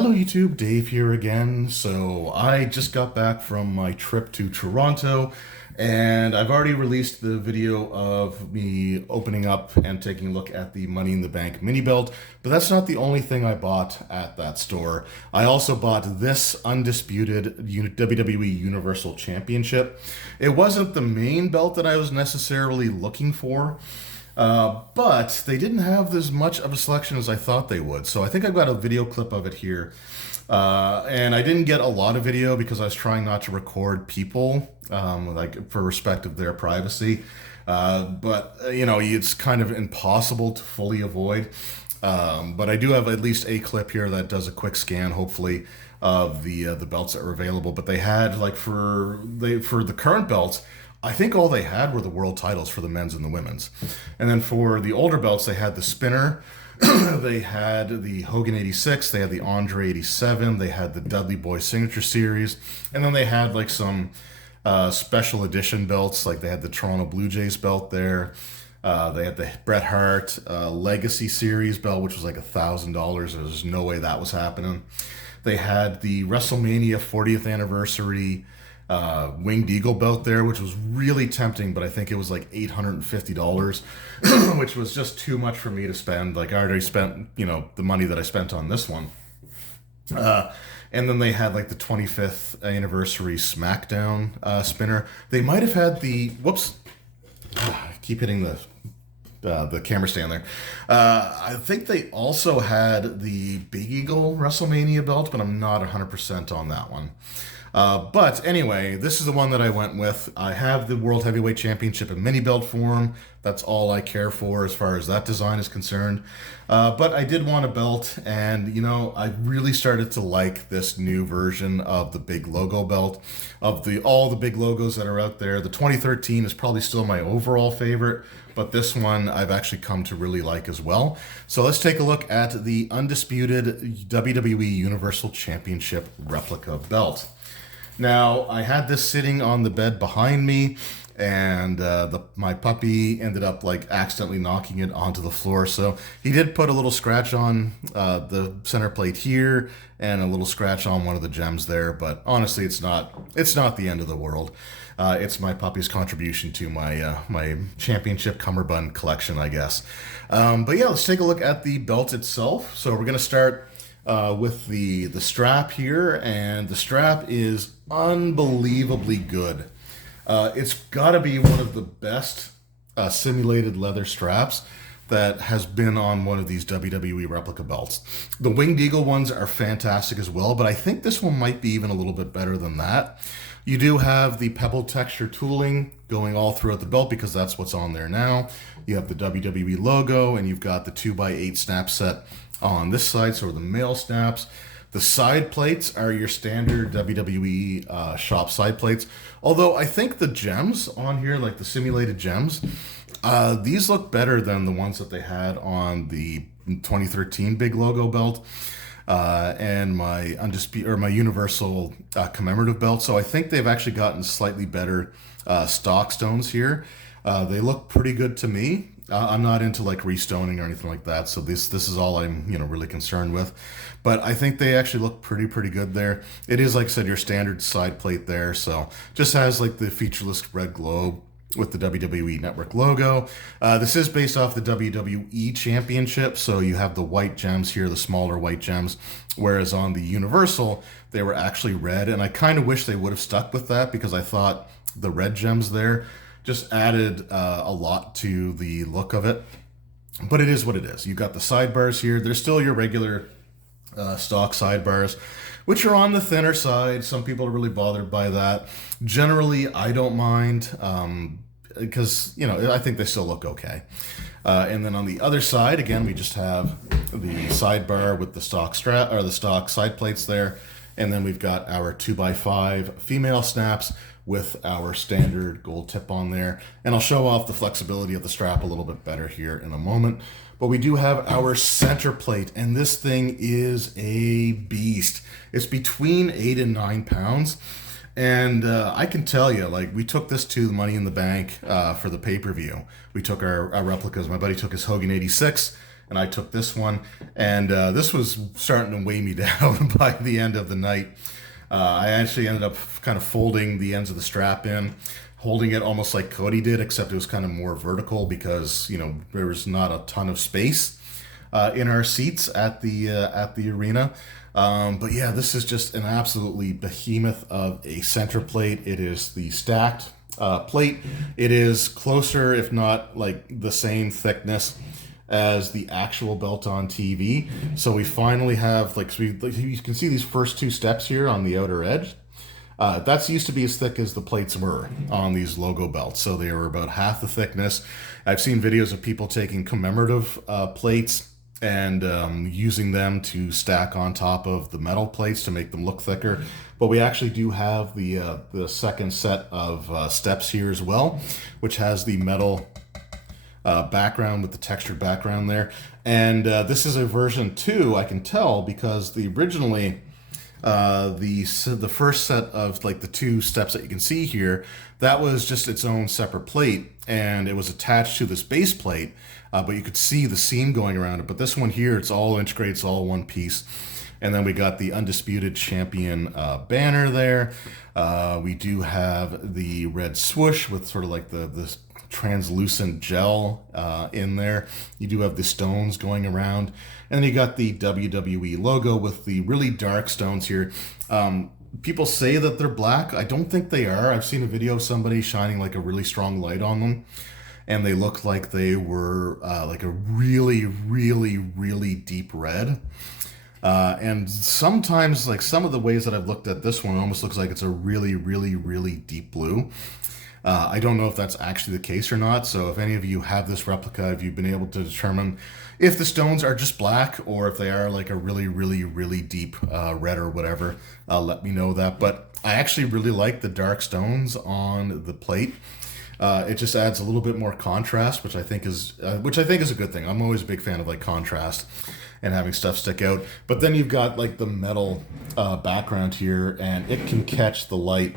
Hello YouTube, Dave here again. So I just got back from my trip to Toronto and I've already released the video of me opening up and taking a look at the Money in the Bank mini belt, but that's not the only thing I bought at that store. I also bought this Undisputed WWE Universal Championship. It wasn't the main belt that I was necessarily looking for. But they didn't have as much of a selection as I thought they would. So I think I've got a video clip of it here. And I didn't get a lot of video because I was trying not to record people, like for respect of their privacy. But it's kind of impossible to fully avoid. But I do have at least a clip here that does a quick scan, hopefully, of the belts that were available. But they had for the current belts, I think all they had were the world titles for the men's and the women's. And then for the older belts, they had the spinner, they had the Hogan 86, they had the Andre 87, they had the Dudley Boy Signature Series, and then they had like some special edition belts, like they had the Toronto Blue Jays belt there. They had the Bret Hart Legacy Series belt, which was like $1,000. There's no way that was happening. They had the WrestleMania 40th anniversary Winged Eagle belt there, which was really tempting, but I think it was like $850, which was just too much for me to spend. Like I already spent, the money that I spent on this one. And then they had like the 25th anniversary SmackDown spinner. They might have had the, I keep hitting the camera stand there. I think they also had the Big Eagle WrestleMania belt, but I'm not 100% on that one. But anyway, this is the one that I went with. I have the World Heavyweight Championship in mini belt form. That's all I care for as far as that design is concerned. But I did want a belt, and I really started to like this new version of the big logo belt. Of all the big logos that are out there, the 2013 is probably still my overall favorite, but this one I've actually come to really like as well. So let's take a look at the Undisputed WWE Universal Championship replica belt. Now, I had this sitting on the bed behind me, and my puppy ended up like accidentally knocking it onto the floor. So he did put a little scratch on the center plate here and a little scratch on one of the gems there. But honestly, it's not the end of the world. It's my puppy's contribution to my championship cummerbund collection, I guess. But yeah, let's take a look at the belt itself. So we're gonna start with the strap here, and the strap is unbelievably good. It's got to be one of the best simulated leather straps that has been on one of these WWE replica belts. The Winged Eagle ones are fantastic as well, but I think this one might be even a little bit better than that. You do have the pebble texture tooling going all throughout the belt because that's what's on there now. You have the WWE logo, and you've got the 2x8 snap set on this side, so the male snaps. The side plates are your standard WWE shop side plates. Although I think the gems on here, like the simulated gems, these look better than the ones that they had on the 2013 big logo belt and my my Universal commemorative belt. So I think they've actually gotten slightly better stock stones here. They look pretty good to me. I'm not into like restoning or anything like that, so this is all I'm really concerned with. But I think they actually look pretty good there. It is, like I said, your standard side plate there, so just has like the featureless red globe with the WWE Network logo. This is based off the WWE Championship, so you have the white gems here, the smaller white gems, whereas on the Universal they were actually red, and I kind of wish they would have stuck with that because I thought the red gems there just added a lot to the look of it. But it is what it is. You got the sidebars here. They're still your regular stock sidebars, which are on the thinner side. Some people are really bothered by that. Generally, I don't mind because, I think they still look okay. And then on the other side, again, we just have the sidebar with the stock strap or the stock side plates there. And then we've got our 2x5 female snaps with our standard gold tip on there. And I'll show off the flexibility of the strap a little bit better here in a moment. But we do have our center plate, and this thing is a beast. It's between 8 and 9 pounds. And I can tell you, like, we took this to the Money in the Bank for the pay-per-view. We took our replicas. My buddy took his Hogan 86, and I took this one, and this was starting to weigh me down by the end of the night. I actually ended up kind of folding the ends of the strap in, holding it almost like Cody did, except it was kind of more vertical because, there was not a ton of space in our seats at the arena. But yeah, this is just an absolutely behemoth of a center plate. It is the stacked plate. It is closer, if not like the same thickness as the actual belt on TV. So we finally have you can see these first two steps here on the outer edge. That's used to be as thick as the plates were on these logo belts. So they were about half the thickness. I've seen videos of people taking commemorative plates and using them to stack on top of the metal plates to make them look thicker. But we actually do have the second set of steps here as well, which has the metal background with the textured background there. And this is a version 2, I can tell, because originally the first set of like the 2 steps that you can see here, that was just its own separate plate, and it was attached to this base plate, but you could see the seam going around it. But this one here, it's all integrated, it's all one piece. And then we got the Undisputed Champion banner there. We do have the red swoosh with sort of like the translucent gel in there. You do have the stones going around. And then you got the WWE logo with the really dark stones here. People say that they're black. I don't think they are. I've seen a video of somebody shining like a really strong light on them, and they look like they were like a really, really, really deep red. And sometimes, like some of the ways that I've looked at this one, it almost looks like it's a really, really, really deep blue. I don't know if that's actually the case or not. So if any of you have this replica, if you've been able to determine if the stones are just black or if they are like a really, really, really deep red or whatever, let me know that. But I actually really like the dark stones on the plate. It just adds a little bit more contrast, which I think is a good thing. I'm always a big fan of like contrast and having stuff stick out. But then you've got like the metal background here, and it can catch the light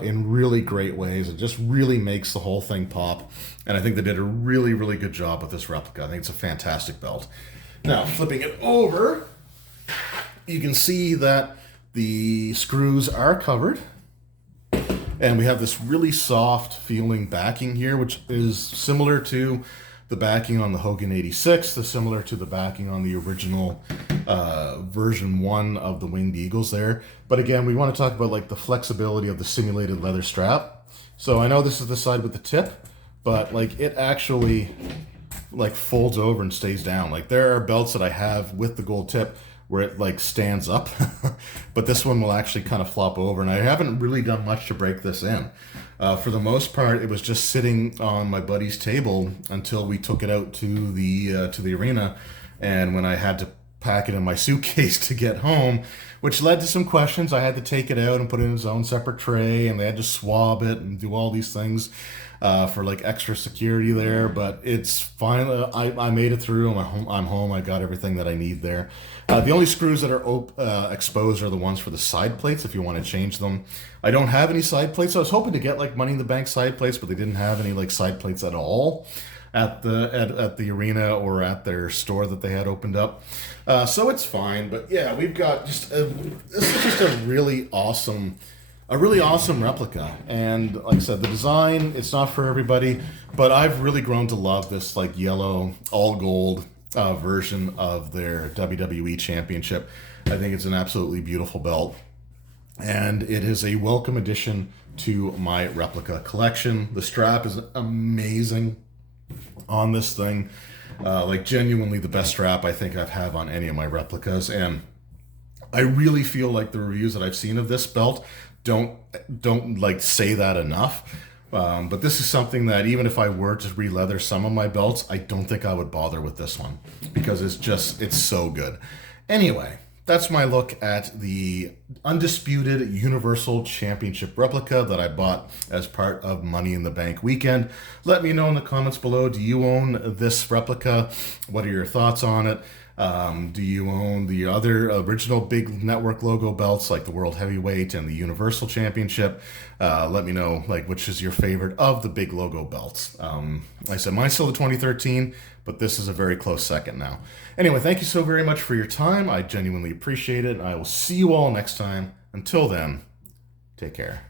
in really great ways. It just really makes the whole thing pop. And I think they did a really, really good job with this replica. I think it's a fantastic belt. Now, flipping it over, you can see that the screws are covered. And we have this really soft feeling backing here, which is similar to the backing on the Hogan 86, similar to the backing on the original version 1 of the Winged Eagles there. But again, we want to talk about like the flexibility of the simulated leather strap. So I know this is the side with the tip, but like it actually like folds over and stays down. Like there are belts that I have with the gold tip where it like stands up, but this one will actually kind of flop over, and I haven't really done much to break this in. For the most part, it was just sitting on my buddy's table until we took it out to the arena, and when I had to pack it in my suitcase to get home, which led to some questions. I had to take it out and put it in its own separate tray, and they had to swab it and do all these things for like extra security there, but it's fine. I made it through. I'm home. I got everything that I need there. The only screws that are exposed are the ones for the side plates if you want to change them. I don't have any side plates. I was hoping to get like Money in the Bank side plates, but they didn't have any like side plates at all at the arena or at their store that they had opened up. So it's fine. But yeah, we've got this is just a really awesome replica. And like I said, the design, it's not for everybody, but I've really grown to love this like yellow, all gold version of their WWE Championship. I think it's an absolutely beautiful belt, and it is a welcome addition to my replica collection. The strap is amazing on this thing. Like genuinely the best strap I think I've had on any of my replicas, and I really feel like the reviews that I've seen of this belt don't like say that enough. But this is something that even if I were to re-leather some of my belts, I don't think I would bother with this one because it's so good. Anyway, that's my look at the Undisputed Universal Championship replica that I bought as part of Money in the Bank weekend. Let me know in the comments below, do you own this replica? What are your thoughts on it? Do you own the other original big network logo belts like the World Heavyweight and the Universal Championship? Let me know like which is your favorite of the big logo belts. I said mine's still the 2013, but this is a very close second now. Anyway, thank you so very much for your time. I genuinely appreciate it. I will see you all next time. Until then, take care.